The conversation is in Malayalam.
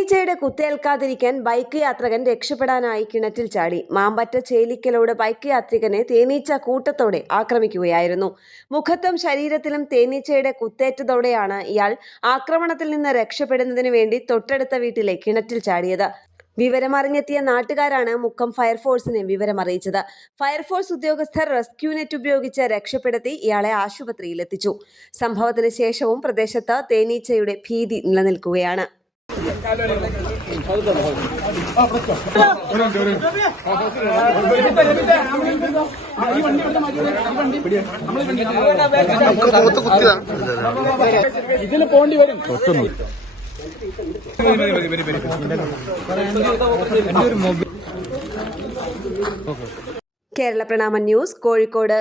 തേനീച്ചയുടെ കുത്തേൽക്കാതിരിക്കാൻ ബൈക്ക് യാത്രികൻ രക്ഷപ്പെടാനായി കിണറ്റിൽ ചാടി. മാമ്പറ്റ ചേലിക്കലോട് ബൈക്ക് യാത്രികനെ തേനീച്ച കൂട്ടത്തോടെ ആക്രമിക്കുകയായിരുന്നു. മുഖത്തും ശരീരത്തിലും തേനീച്ചയുടെ കുത്തേറ്റതോടെയാണ് ഇയാൾ ആക്രമണത്തിൽ നിന്ന് രക്ഷപ്പെടുന്നതിന് വേണ്ടി തൊട്ടടുത്ത വീട്ടിലെ കിണറ്റിൽ ചാടിയത്. വിവരമറിഞ്ഞെത്തിയ നാട്ടുകാരാണ് മുക്കം ഫയർഫോഴ്സിനെ വിവരമറിയിച്ചത്. ഫയർഫോഴ്സ് ഉദ്യോഗസ്ഥർ റെസ്ക്യൂ നെറ്റ് ഉപയോഗിച്ച് രക്ഷപ്പെടുത്തി ഇയാളെ ആശുപത്രിയിലെത്തിച്ചു. സംഭവത്തിന് ശേഷവും പ്രദേശത്ത് തേനീച്ചയുടെ ഭീതി നിലനിൽക്കുകയാണ്. ഇതിൽ പോണ്ടി വരും. കേരള പ്രണാമ ന്യൂസ്, കോഴിക്കോട്.